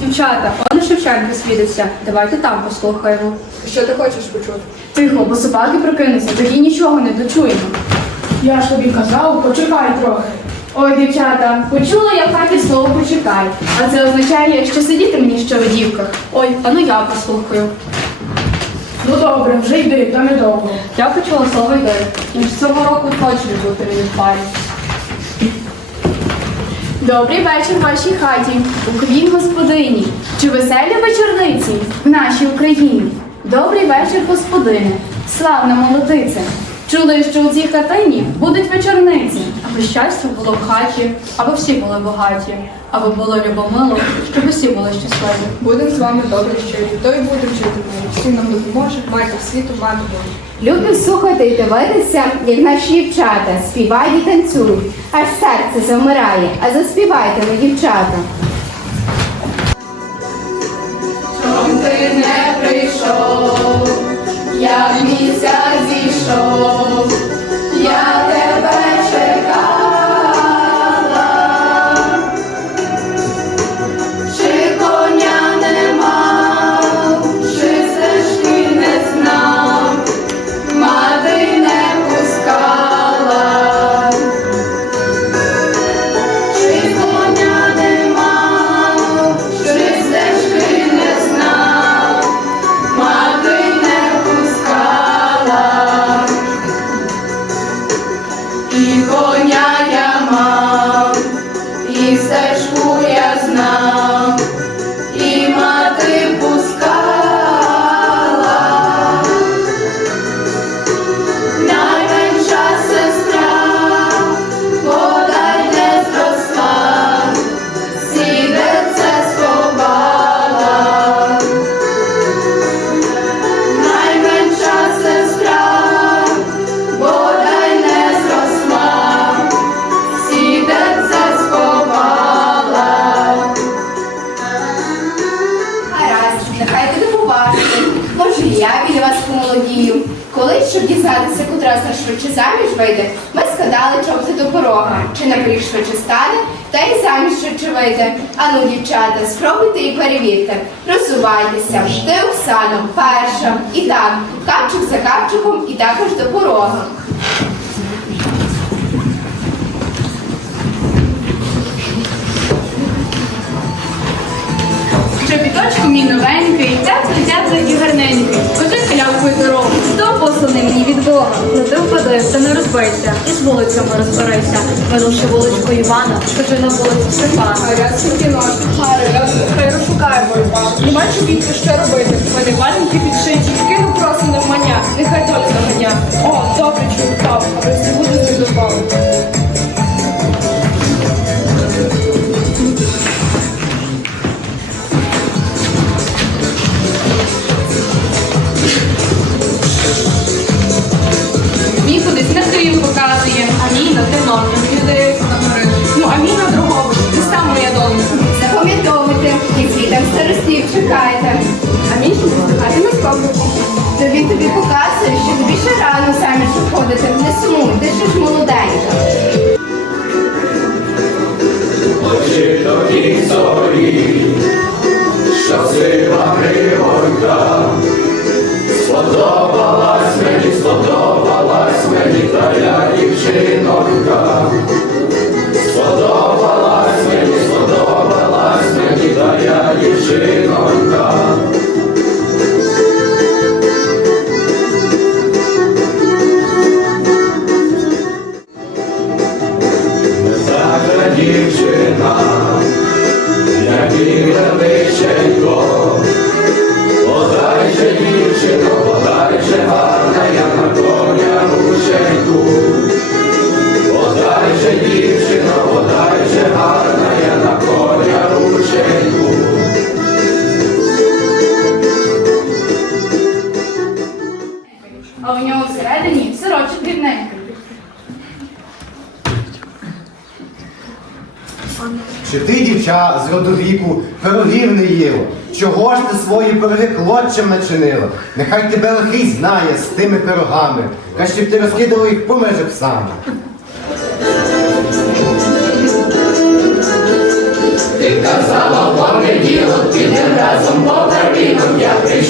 Дівчата, пане Шевченко свідиться. Давайте там послухаємо. Що ти хочеш почути? Тихо, бо собаки прокинуться, тоді нічого не дочуємо. Я ж тобі казав, почекай трохи. Ой, дівчата, почула я в хаті слово почекай. А це означає, що сидіти мені ще в дівках. Ой, а ну я послухаю. Ну добре, вже йди, та недовго. Я почула слово йде. Ніж цього року точно бути мені в парі. Добрий вечір вашій хаті, Уклін господині. Чи веселі вечорниці в нашій Україні? Добрий вечір, господине, славна молодице. Чули, що у цій хатині будуть вечорниці, аби щастя було в хаті, аби всі були багаті, аби було любомило, щоб усі були щасливі. Будемо з вами добре щирі, й будемо вчити мені. Всі нам допоможе, майте світу мати Богу. Любі слухати і дивитися, як наші дівчата співають і танцюють, аж серце замирає, а заспівайте ми, дівчата. Щоб дізнатися, котра з нас швидше заміж вийде, ми складали чоботи до порога. Чи на поріг швидше стане, та й заміж швидше вийде. Ану, дівчата, спробуйте і перевірте. Розсувайтеся, ти Оксано, перша. І так, капчик за капчиком і також до порога. Чобіточку мій новенький, теплий, теплий і гарненький. Скажи халявку й дорогу, хто мені від Бога? Не ти впади, та не розбийся, і з вулицями розберися. Минувши вуличку Івана, скажи на вулицю Стефана. Гарять сіті ножки, гарять, хай розшукаємо Іван. Нема чобітки, що робити. Вони маленькі підшиті, а на Париж. Ну, а мій на Дрогобич, міста моя донька. Запам'ятовуйте, і світом старостів чекайте. А мій шукати на скобрику. То він тобі показує, що тобі ще рано самі виходити. Не сумуй, ти ще ж молоденька. Очі тоді зорі, щаслива пригорка, сподобалась мені, сподобалась мені тая дівчинонька, сподобалась мені, сподобалась мені тая дівчинонька. Така дівчина, як і величенько, подай же дівчино, подай же гарна, я на коня рученьку, дитя з роду пирогів не їло. Чого ж ти свої пироги клочем начинила? Нехай тебе лихий знає з тими пирогами. Краще б ти розкидала їх по межах саме. Ти казала в понеділок, підем разом по я прийшов,